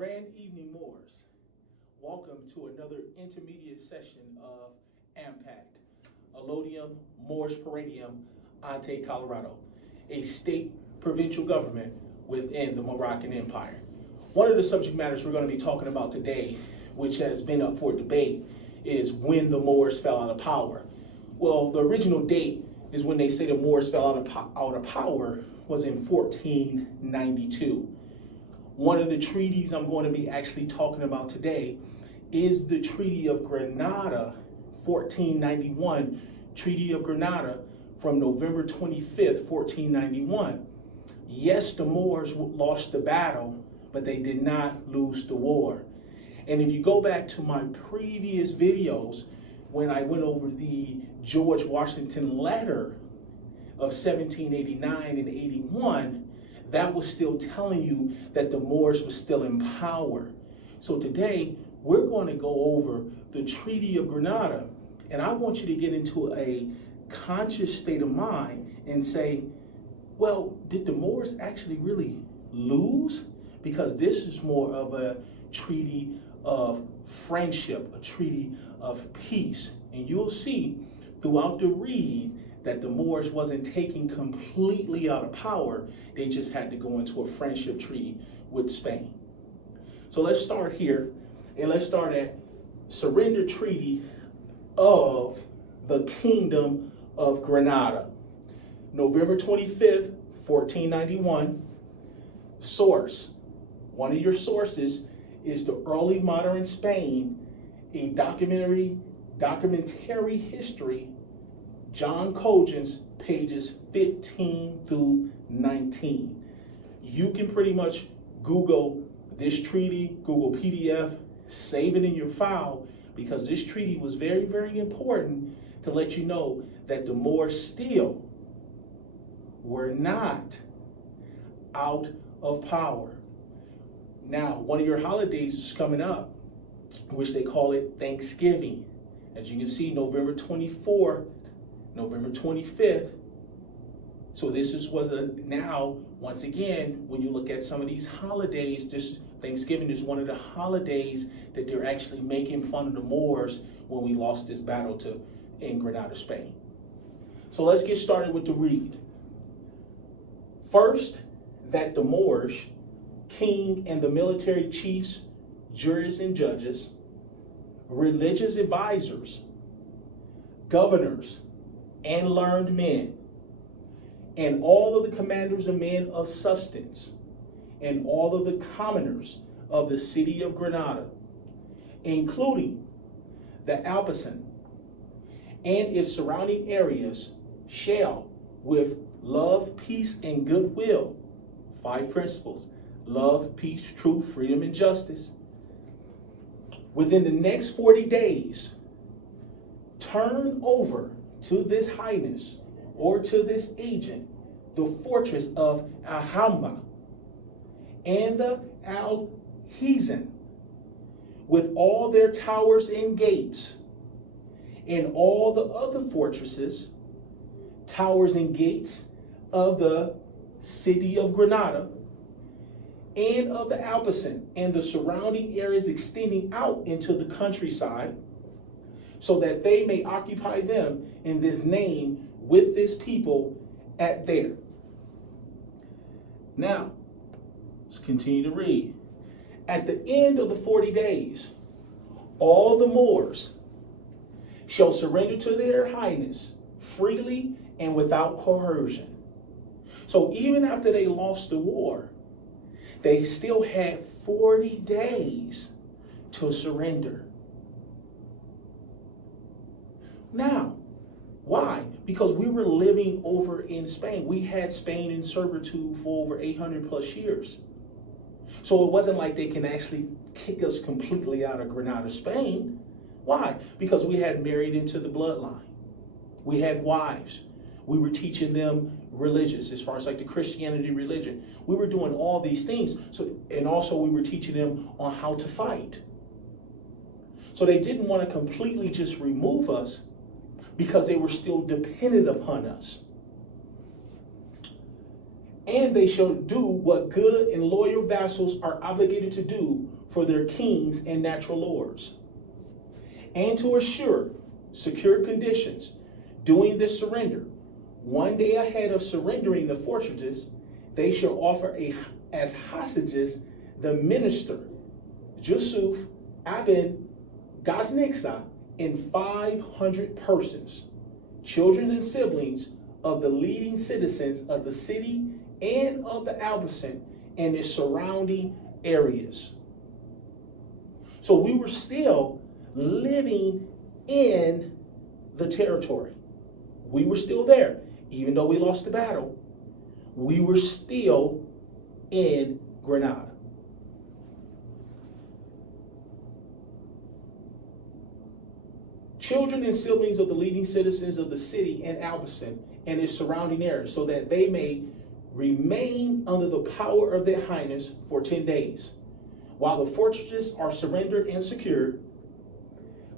Grand evening, Moors. Welcome to another intermediate session of AMPACT, Allodium Moorish Paradium Ante Colorado, a state provincial government within the Moroccan Empire. One of the subject matters we're going to be talking about today, which has been up for debate, is when the Moors fell out of power. Well, the original date is when they say the Moors fell out of power was in 1492. One of the treaties I'm going to be actually talking about today is the Treaty of Granada, 1491, Treaty of Granada from November 25th, 1491. Yes, the Moors lost the battle, but they did not lose the war. And if you go back to my previous videos, when I went over the George Washington letter of 1789 and 81, that was still telling you that the Moors were still in power. So today, we're going to go over the Treaty of Granada, and I want you to get into a conscious state of mind and say, well, did the Moors actually really lose? Because this is more of a treaty of friendship, a treaty of peace. And you'll see throughout the read that the Moors wasn't taken completely out of power. They just had to go into a friendship treaty with Spain. So let's start here, and let's start at Surrender Treaty of the Kingdom of Granada. November 25th, 1491. Source. One of your sources is the Early Modern Spain, a documentary history, John Cogin's pages 15 through 19. You can pretty much Google this treaty, Google PDF, save it in your file, because this treaty was very, very important to let you know that the Moors still were not out of power. Now, one of your holidays is coming up, which they call it Thanksgiving. As you can see, November 24th, November 25th. So now, once again, when you look at some of these holidays, this Thanksgiving is one of the holidays that they're actually making fun of the Moors when we lost this battle in Granada, Spain. So let's get started with the read. First, that the Moorish, king and the military chiefs, jurists and judges, religious advisors, governors, and learned men, and all of the commanders of men of substance, and all of the commoners of the city of Granada, including the Alpecin and its surrounding areas, shall, with love, peace, and goodwill, 5 principles: love, peace, truth, freedom, and justice, within the next 40 days, turn over to this highness or to this agent the fortress of Alhambra and the Alhizan with all their towers and gates, and all the other fortresses, towers and gates of the city of Granada and of the Alpecin and the surrounding areas extending out into the countryside, so that they may occupy them in this name with this people at there. Now, let's continue to read. At the end of the 40 days, all the Moors shall surrender to their highness freely and without coercion. So even after they lost the war, they still had 40 days to surrender. Now, why? Because we were living over in Spain. We had Spain in servitude for over 800 plus years. So it wasn't like they can actually kick us completely out of Granada, Spain. Why? Because we had married into the bloodline. We had wives. We were teaching them religious, as far as like the Christianity religion. We were doing all these things. And also we were teaching them on how to fight. So they didn't want to completely just remove us, because they were still dependent upon us. And they shall do what good and loyal vassals are obligated to do for their kings and natural lords. And to assure secure conditions, doing this surrender, one day ahead of surrendering the fortresses, they shall offer as hostages the minister, Yusuf Abin Gaznixa, and 500 persons, children and siblings of the leading citizens of the city and of the Alberson and its surrounding areas. So we were still living in the territory. We were still there. Even though we lost the battle, we were still in Granada. Children and siblings of the leading citizens of the city and Alberson and its surrounding areas, so that they may remain under the power of their highness for 10 days, while the fortresses are surrendered and secured,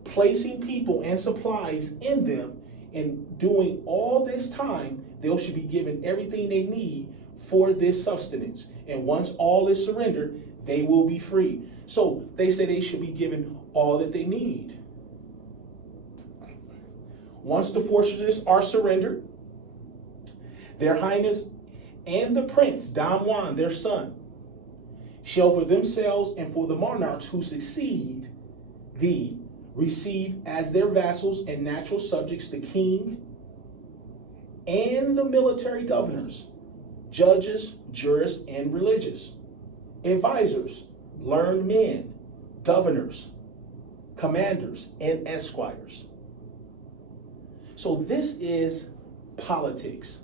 placing people and supplies in them. And doing all this time, they should be given everything they need for this sustenance. And once all is surrendered, they will be free. So they say they should be given all that they need. Once the fortresses are surrendered, their highness and the prince, Don Juan, their son, shall for themselves and for the monarchs who succeed thee receive as their vassals and natural subjects the king and the military governors, judges, jurists, and religious, advisors, learned men, governors, commanders, and esquires. So this is politics.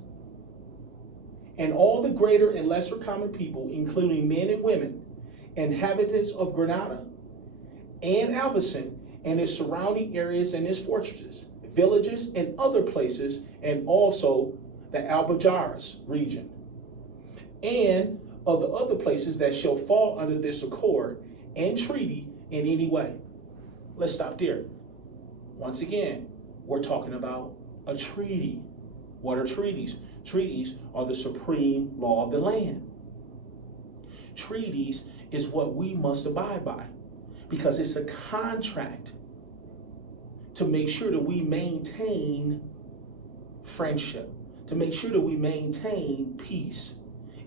And all the greater and lesser common people, including men and women, inhabitants of Granada and Alberson and its surrounding areas and its fortresses, villages, and other places, and also the Albajaras region, and of the other places that shall fall under this accord and treaty in any way. Let's stop there. Once again, we're talking about a treaty. What are treaties? Treaties are the supreme law of the land. Treaties is what we must abide by, because it's a contract to make sure that we maintain friendship, to make sure that we maintain peace.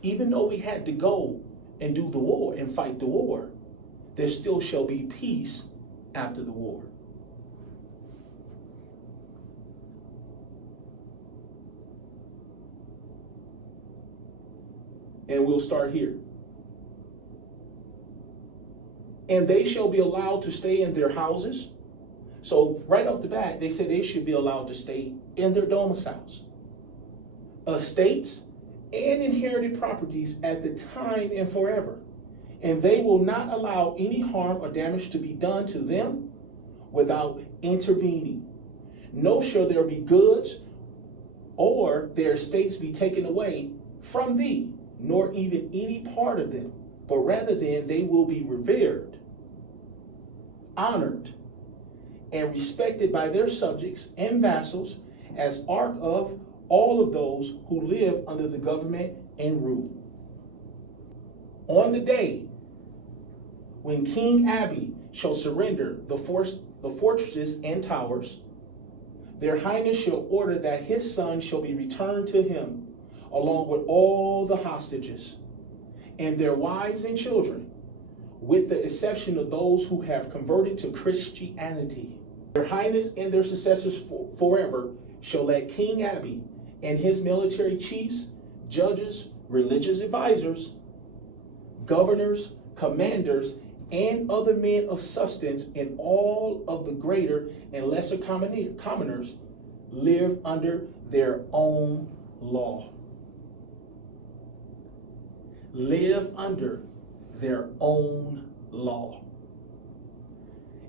Even though we had to go and do the war and fight the war, there still shall be peace after the war. And we'll start here. And they shall be allowed to stay in their houses. So right off the bat, they said they should be allowed to stay in their domiciles, estates, and inherited properties at the time and forever. And they will not allow any harm or damage to be done to them without intervening. Nor shall there be goods or their estates be taken away from thee, nor even any part of them, but rather than they will be revered, honored, and respected by their subjects and vassals as part of all of those who live under the government and rule. On the day when King Abi shall surrender the fortresses and towers, their highness shall order that his son shall be returned to him, along with all the hostages, and their wives and children, with the exception of those who have converted to Christianity. Their highness and their successors forever shall let King Abi and his military chiefs, judges, religious advisors, governors, commanders, and other men of substance, and all of the greater and lesser commoners live under their own law. Live under their own law.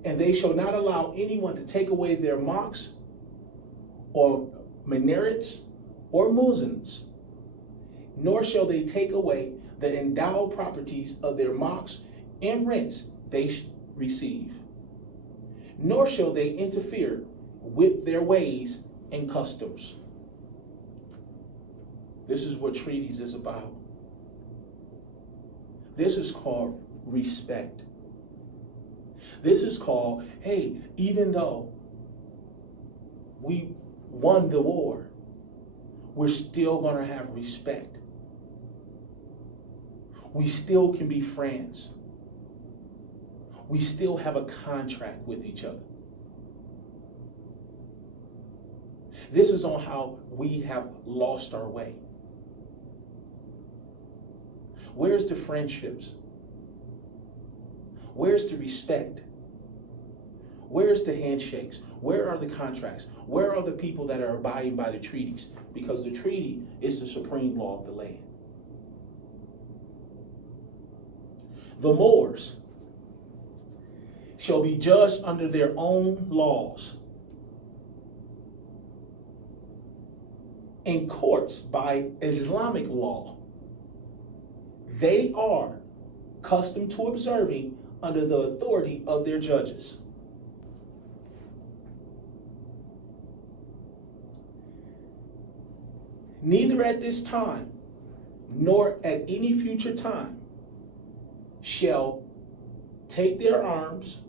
And they shall not allow anyone to take away their mocks or minarets or muezzins, nor shall they take away the endowed properties of their mocks and rents they receive, nor shall they interfere with their ways and customs. This is what treaties is about. This is called respect. This is called, hey, even though we won the war, we're still going to have respect. We still can be friends. We still have a contract with each other. This is on how we have lost our way. Where's the friendships? Where's the respect? Where's the handshakes? Where are the contracts? Where are the people that are abiding by the treaties? Because the treaty is the supreme law of the land. The Moors shall be judged under their own laws in courts by Islamic law. They are accustomed to observing under the authority of their judges. Neither at this time, nor at any future time, shall take their arms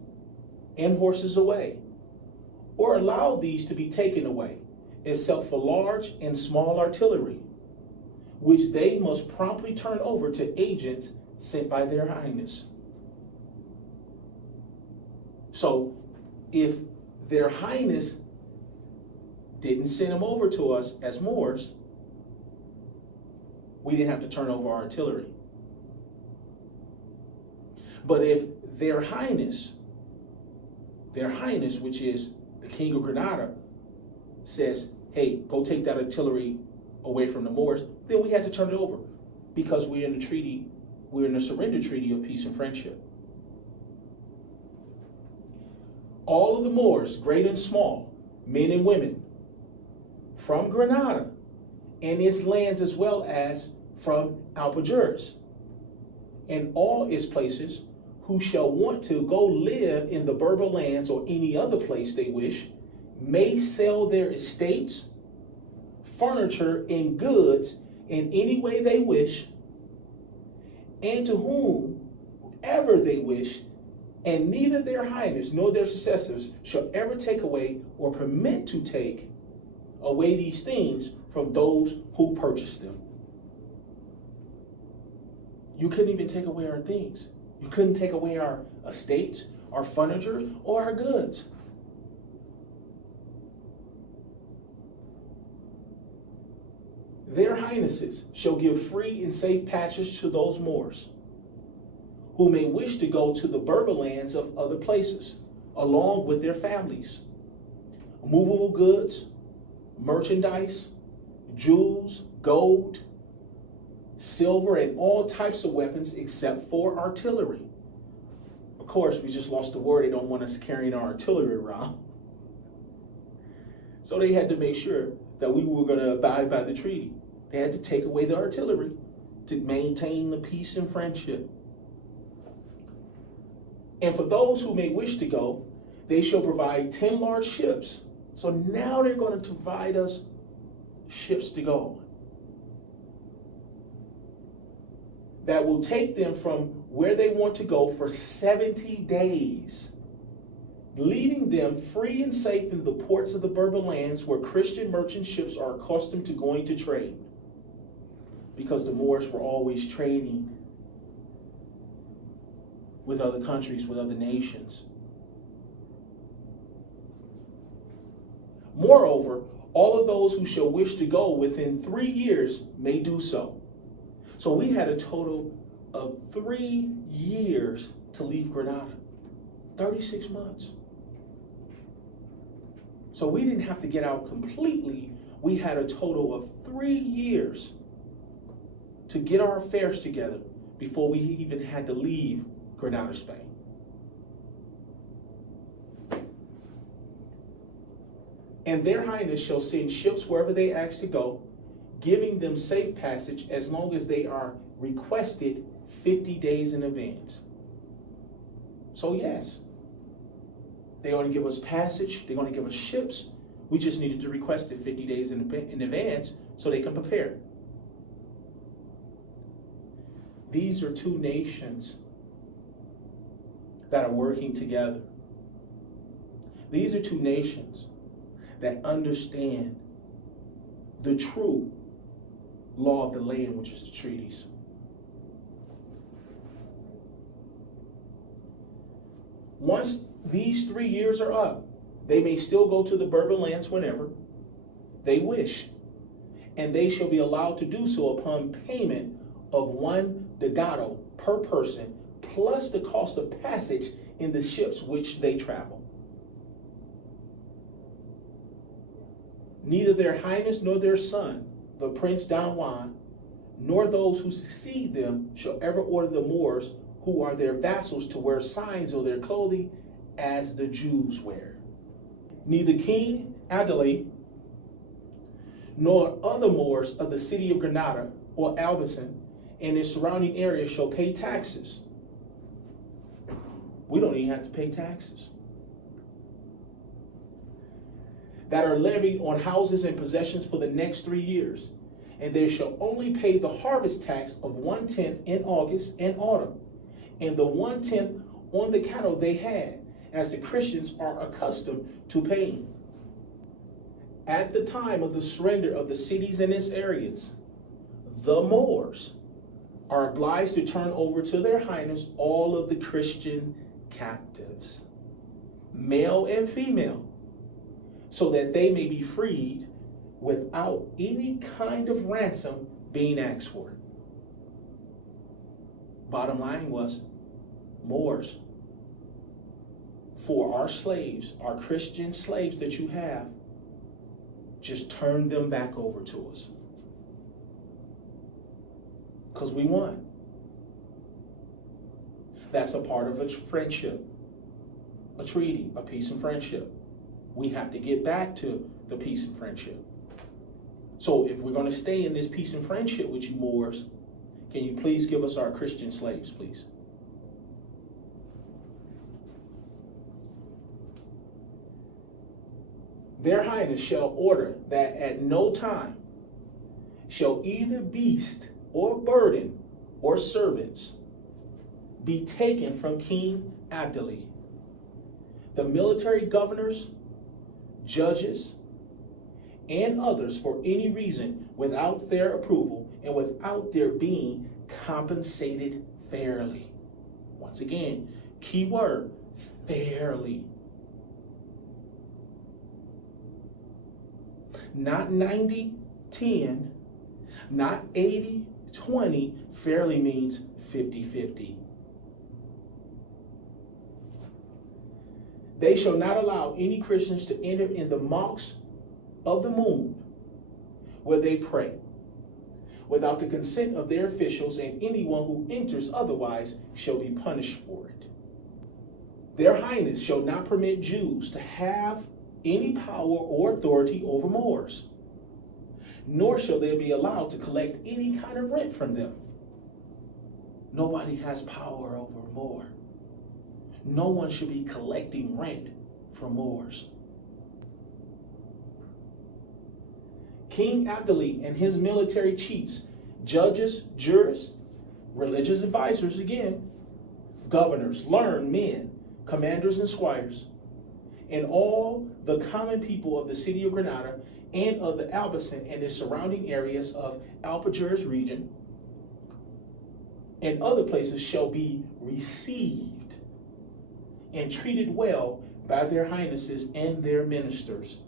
and horses away, or allow these to be taken away, except for large and small artillery, which they must promptly turn over to agents sent by their highness. So, if their highness didn't send them over to us as Moors, we didn't have to turn over our artillery. But if their highness, which is the king of Granada, says, hey, go take that artillery away from the Moors, then we had to turn it over because we're in the surrender treaty of peace and friendship. All of the Moors, great and small, men and women, from Granada and its lands as well as from Alpajures and all its places, who shall want to go live in the Berber lands or any other place they wish, may sell their estates, furniture, and goods in any way they wish, and to whomever they wish, and neither their highness nor their successors shall ever take away or permit to take away these things from those who purchased them. You couldn't even take away our things. You couldn't take away our estates, our furniture, or our goods. Their highnesses shall give free and safe passage to those Moors who may wish to go to the Berber lands of other places, along with their families. Movable goods, merchandise, jewels, gold, silver, and all types of weapons except for artillery. Of course, we just lost the war. They don't want us carrying our artillery around. So they had to make sure that we were going to abide by the treaty. They had to take away the artillery to maintain the peace and friendship. And for those who may wish to go, they shall provide 10 large ships. So now they're going to provide us ships to go that will take them from where they want to go for 70 days, leaving them free and safe in the ports of the Berber lands where Christian merchant ships are accustomed to going to trade, because the Moors were always trading with other countries, with other nations. Moreover, all of those who shall wish to go within 3 years may do so. So we had a total of 3 years to leave Granada, 36 months. So we didn't have to get out completely. We had a total of 3 years to get our affairs together before we even had to leave Granada, Spain. And their highness shall send ships wherever they ask to go, giving them safe passage as long as they are requested 50 days in advance. So yes, they're going to give us passage, they're going to give us ships. We just needed to request it 50 days in advance so they can prepare. These are two nations that are working together. These are two nations that understand the true law of the land, which is the treaties. Once these 3 years are up, they may still go to the Berber lands whenever they wish, and they shall be allowed to do so upon payment of 1 ducato per person, plus the cost of passage in the ships which they travel. Neither their highness nor their son, the Prince Don Juan, nor those who succeed them shall ever order the Moors who are their vassals to wear signs of their clothing as the Jews wear. Neither King Abdallah nor other Moors of the city of Granada or Albasan and its surrounding area shall pay taxes. We don't even have to pay taxes that are levied on houses and possessions for the next 3 years. And they shall only pay the harvest tax of 1/10 in August and autumn, and the 1/10 on the cattle they had, as the Christians are accustomed to paying. At the time of the surrender of the cities and its areas, the Moors are obliged to turn over to their highness all of the Christian captives, male and female, so that they may be freed without any kind of ransom being asked for. Bottom line was, Moors, for our slaves, our Christian slaves that you have, just turn them back over to us. Because we won. That's a part of a friendship, a treaty, a peace and friendship. We have to get back to the peace and friendship. So if we're going to stay in this peace and friendship with you Moors, can you please give us our Christian slaves, please? Their highness shall order that at no time shall either beast or burden or servants be taken from King Abdallah. The military governors, judges, and others for any reason without their approval and without their being compensated fairly. Once again, key word, fairly. Not 90-10, not 80-20, fairly means 50-50. They shall not allow any Christians to enter in the mosques of the moon where they pray without the consent of their officials, and anyone who enters otherwise shall be punished for it. Their highness shall not permit Jews to have any power or authority over Moors, nor shall they be allowed to collect any kind of rent from them. Nobody has power over a Moor. No one should be collecting rent from Moors. King Abdallah and his military chiefs, judges, jurists, religious advisors again, governors, learned men, commanders and squires, and all the common people of the city of Granada and of the Albasan and its surrounding areas of Alpegir's region and other places shall be received and treated well by their highnesses and their ministers,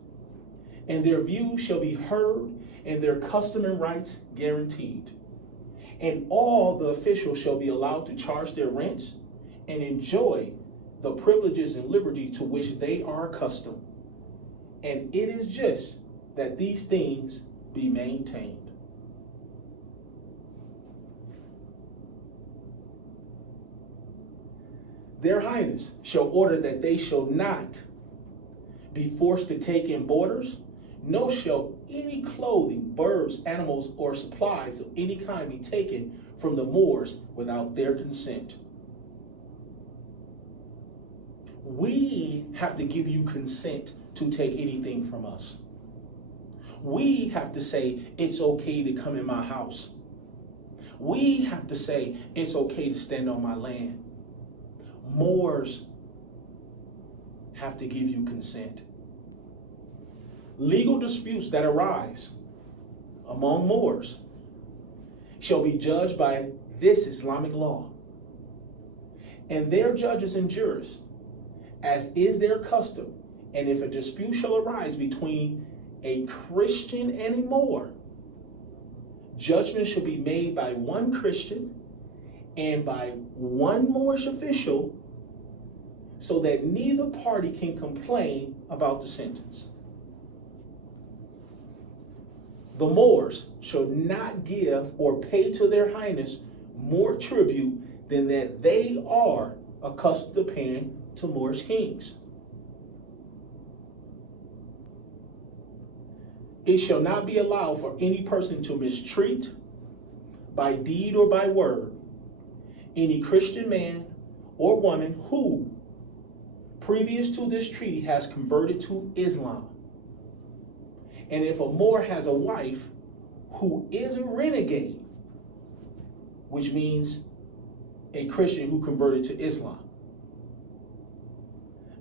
and their views shall be heard and their custom and rights guaranteed. And all the officials shall be allowed to charge their rents and enjoy the privileges and liberty to which they are accustomed. And it is just that these things be maintained. Their highness shall order that they shall not be forced to take in boarders, nor shall any clothing, birds, animals, or supplies of any kind be taken from the Moors without their consent. We have to give you consent to take anything from us. We have to say, it's okay to come in my house. We have to say it's okay to stand on my land. Moors have to give you consent. Legal disputes that arise among Moors shall be judged by this Islamic law, and their judges and jurists, as is their custom. And if a dispute shall arise between a Christian and a Moor, judgment shall be made by one Christian and by one Moorish official, so that neither party can complain about the sentence. The Moors shall not give or pay to their highness more tribute than that they are accustomed to paying to Moorish kings. It shall not be allowed for any person to mistreat, by deed or by word, any Christian man or woman who, previous to this treaty, has converted to Islam. And if a Moor has a wife who is a renegade, which means a Christian who converted to Islam,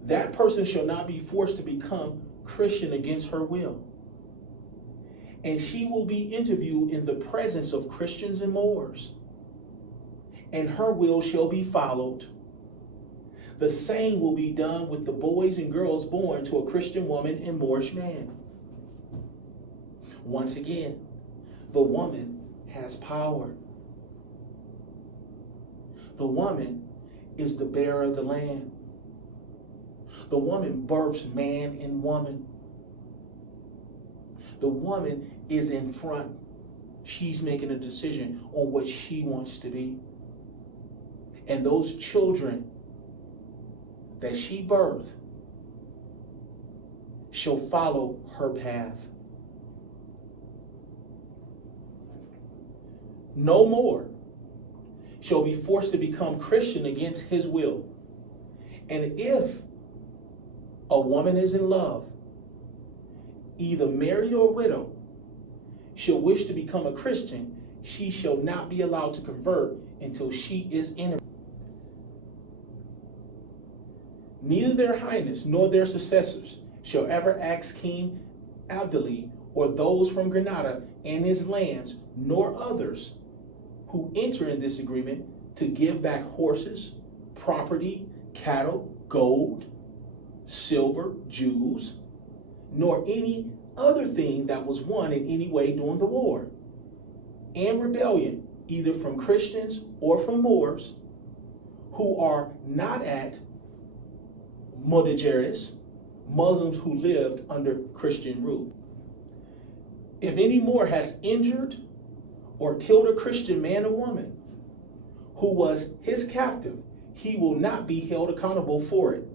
that person shall not be forced to become Christian against her will. And she will be interviewed in the presence of Christians and Moors, and her will shall be followed. The same will be done with the boys and girls born to a Christian woman and Moorish man. Once again, the woman has power. The woman is the bearer of the land. The woman births man and woman. The woman is in front. She's making a decision on what she wants to be. And those children that she birthed shall follow her path. No more shall be forced to become Christian against his will. And if a woman is in love, either married or widow, shall wish to become a Christian, she shall not be allowed to convert until she is in. Neither their highness nor their successors shall ever ask King Abdali or those from Granada and his lands, nor others who enter in this agreement, to give back horses, property, cattle, gold, silver, jewels, nor any other thing that was won in any way during the war and rebellion, either from Christians or from Moors, who are not at Mudajaris, Muslims who lived under Christian rule. If any Moor has injured or killed a Christian man or woman who was his captive, he will not be held accountable for it.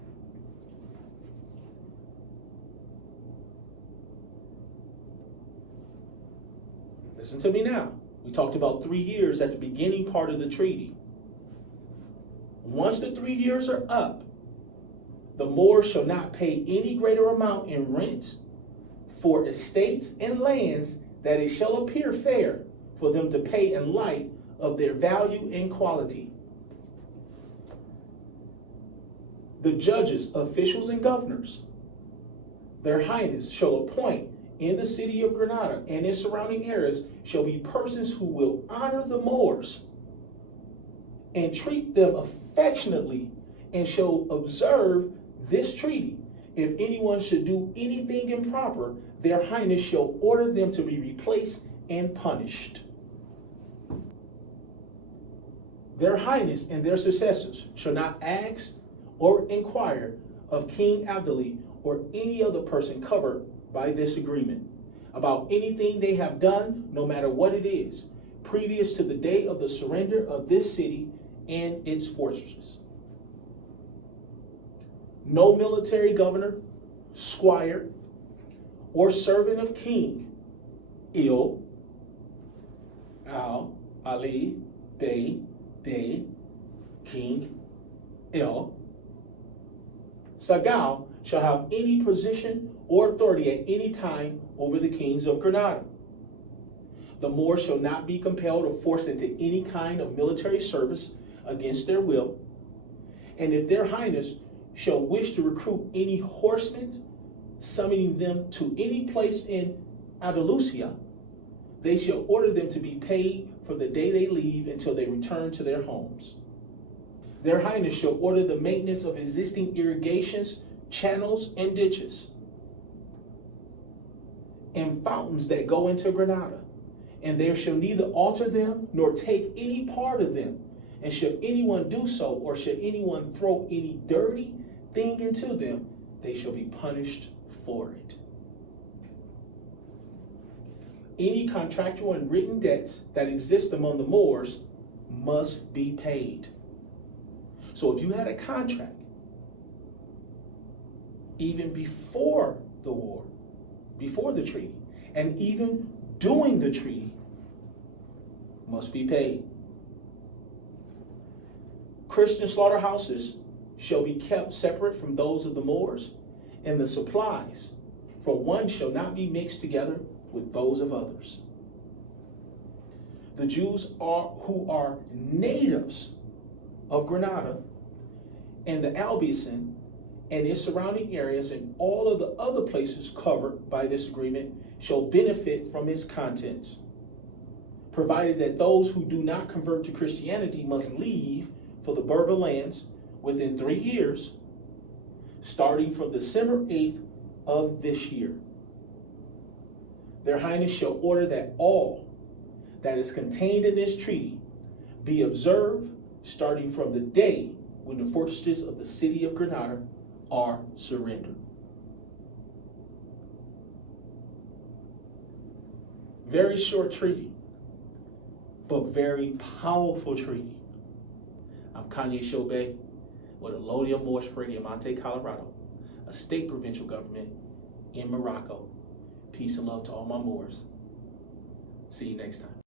Listen to me now. We talked about 3 years at the beginning part of the treaty. Once the 3 years are up, the Moors shall not pay any greater amount in rents for estates and lands that it shall appear fair for them to pay in light of their value and quality. The judges, officials, and governors, their highness, shall appoint in the city of Granada and its surrounding areas shall be persons who will honor the Moors and treat them affectionately, and shall observe this treaty. If anyone should do anything improper, their highness shall order them to be replaced and punished. Their highness and their successors shall not ask or inquire of King Abdali or any other person covered by this agreement about anything they have done, no matter what it is, previous to the day of the surrender of this city and its fortresses. No military governor, squire, or servant of King Il, Al, Ali, Bey, Day, King Il, Sagal shall have any position or authority at any time over the kings of Granada. The Moors shall not be compelled or forced into any kind of military service against their will. And if their highness shall wish to recruit any horsemen, summoning them to any place in Andalusia, they shall order them to be paid from the day they leave until they return to their homes. Their highness shall order the maintenance of existing irrigations, channels, and ditches, and fountains that go into Granada, and they shall neither alter them nor take any part of them. And shall anyone do so, or shall anyone throw any dirty thing into them, they shall be punished for it. Any contractual and written debts that exist among the Moors must be paid. So if you had a contract, even before the war, before the treaty, and even during the treaty, must be paid. Christian slaughterhouses shall be kept separate from those of the Moors, and the supplies for one shall not be mixed together with those of others. The Jews who are natives of Granada and the Albion and its surrounding areas and all of the other places covered by this agreement shall benefit from its contents, provided that those who do not convert to Christianity must leave for the Berber lands within 3 years, starting from December 8th of this year. Their Highness shall order that all that is contained in this treaty be observed starting from the day when the fortresses of the city of Granada are surrendered. Very short treaty, but very powerful treaty. I'm Kanye Shobe with Elodium Moorish Parade in Monte, Colorado, a state provincial government in Morocco. Peace and love to all my Moors. See you next time.